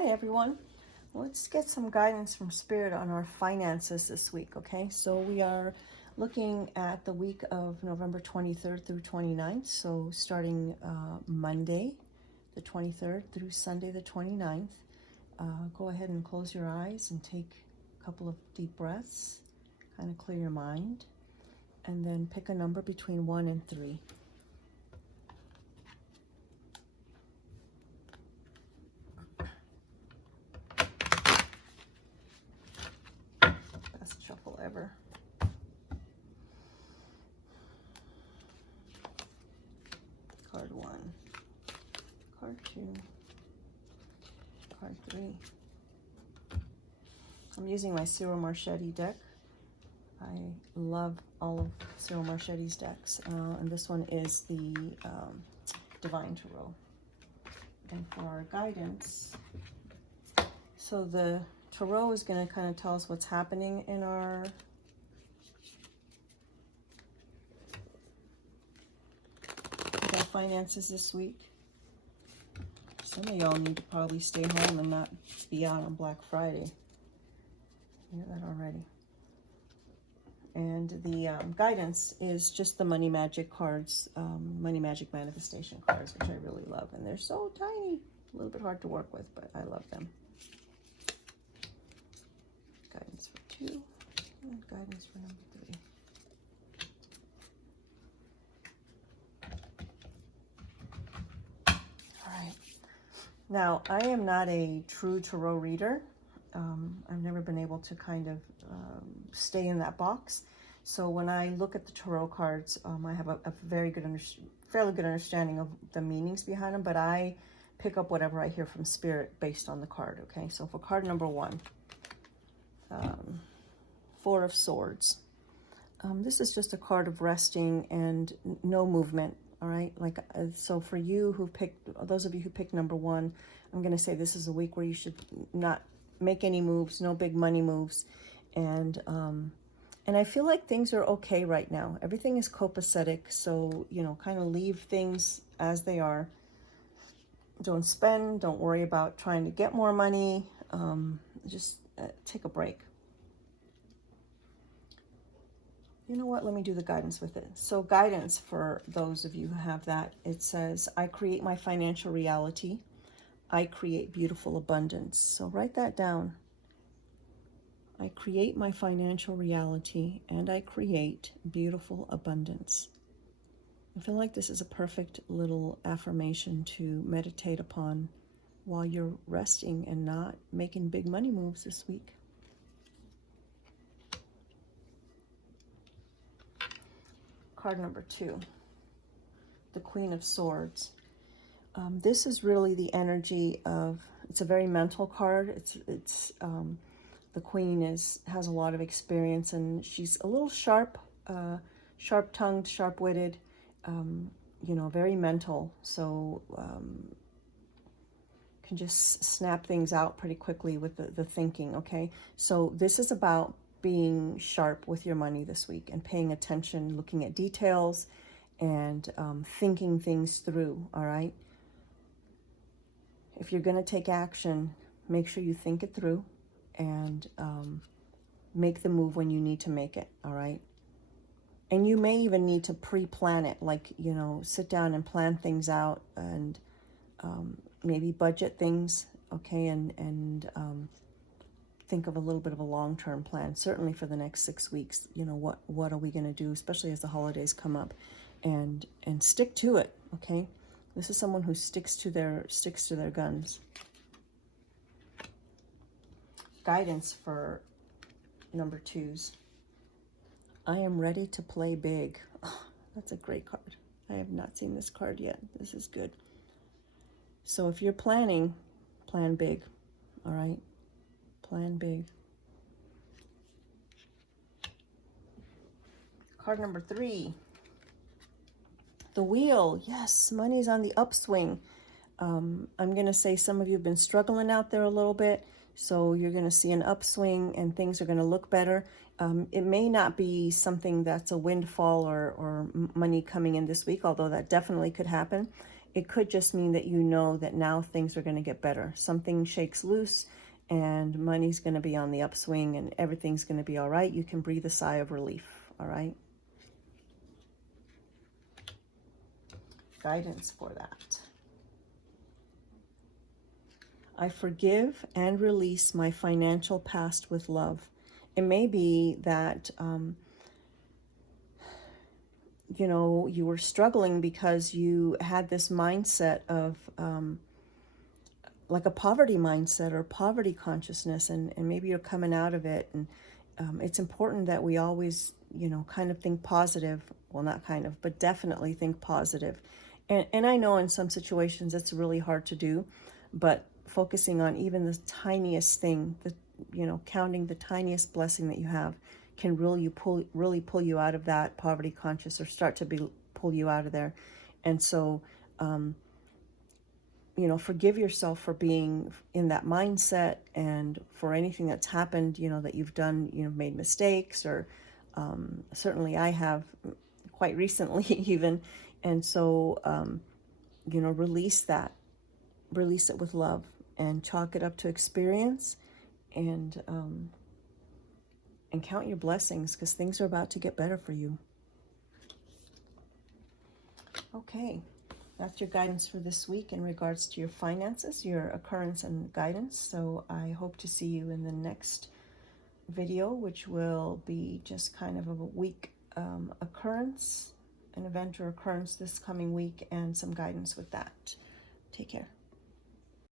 Hi everyone. Let's get some guidance from Spirit on our finances this week, okay? So we are looking at the week of November 23rd through 29th. So starting Monday, the 23rd through Sunday, the 29th. Go ahead and close your eyes and take a couple of deep breaths, kind of clear your mind, and then pick a number between 1 and 3. Best shuffle ever. Card 1, card 2, card 3. I'm using my Cyril Marchetti deck. I love all of Cyril Marchetti's decks, and this one is the Divine Tarot. And for our guidance, so the Tarot is going to kind of tell us what's happening in our finances this week. Some of y'all need to probably stay home and not be out on Black Friday. You know that already. And the guidance is just the Money Magic cards, Money Magic Manifestation cards, which I really love. And they're so tiny, a little bit hard to work with, but I love them. Guidance for 2 and guidance for number 3. All right. Now, I am not a true tarot reader. I've never been able to kind of stay in that box. So when I look at the tarot cards, I have a very good, fairly good understanding of the meanings behind them, but I pick up whatever I hear from Spirit based on the card, okay? So for card number 1, 4 of Swords. This is just a card of resting and no movement, all right? Like, so for you who picked, those of you who picked number 1, I'm going to say this is a week where you should not make any moves, no big money moves. And I feel like things are okay right now. Everything is copacetic. So, you know, kind of leave things as they are. Don't spend. Don't worry about trying to get more money. Just take a break. You know what? Let me do the guidance with it. So guidance for those of you who have that, it says, I create my financial reality. I create beautiful abundance. So write that down. I create my financial reality and I create beautiful abundance. I feel like this is a perfect little affirmation to meditate upon while you're resting and not making big money moves this week. Card number 2, the Queen of Swords. This is really the energy of, it's a very mental card. It's the Queen has a lot of experience and she's a little sharp, sharp-tongued, sharp-witted, you know, very mental. So can just snap things out pretty quickly with the thinking, okay? So this is about being sharp with your money this week and paying attention, looking at details and thinking things through, all right? If you're going to take action, make sure you think it through and make the move when you need to make it, all right? And you may even need to pre-plan it, like, you know, sit down and plan things out and maybe budget things, okay, and think of a little bit of a long-term plan, certainly for the next 6 weeks. You know, what are we going to do, especially as the holidays come up, and stick to it, okay? This is someone who sticks to their guns. Guidance for number 2s. I am ready to play big. Oh, that's a great card. I have not seen this card yet. This is good. So if you're planning, plan big, all right? Plan big. Card number 3. The Wheel. Yes, money's on the upswing. I'm going to say some of you have been struggling out there a little bit. So you're going to see an upswing and things are going to look better. It may not be something that's a windfall or money coming in this week, although that definitely could happen. It could just mean that you know that now things are going to get better. Something shakes loose and money's going to be on the upswing and everything's going to be all right. You can breathe a sigh of relief, all right? Guidance for that. I forgive and release my financial past with love. It may be that, you know, you were struggling because you had this mindset of like a poverty mindset or poverty consciousness, and maybe you're coming out of it. And it's important that we always, you know, kind of think positive. Well, not kind of, but definitely think positive. And I know in some situations it's really hard to do, but focusing on even the tiniest thing, the, you know, counting the tiniest blessing that you have can really pull you out of that poverty conscious, or start to pull you out of there. And so, you know, forgive yourself for being in that mindset, and for anything that's happened, you know, that you've done, you know, made mistakes, or certainly I have quite recently even. And so, you know, release it with love, and chalk it up to experience, and count your blessings, because things are about to get better for you. Okay, that's your guidance for this week in regards to your finances, your occurrence and guidance. So I hope to see you in the next video, which will be just kind of a week occurrence, an event or occurrence this coming week, and some guidance with that. Take care.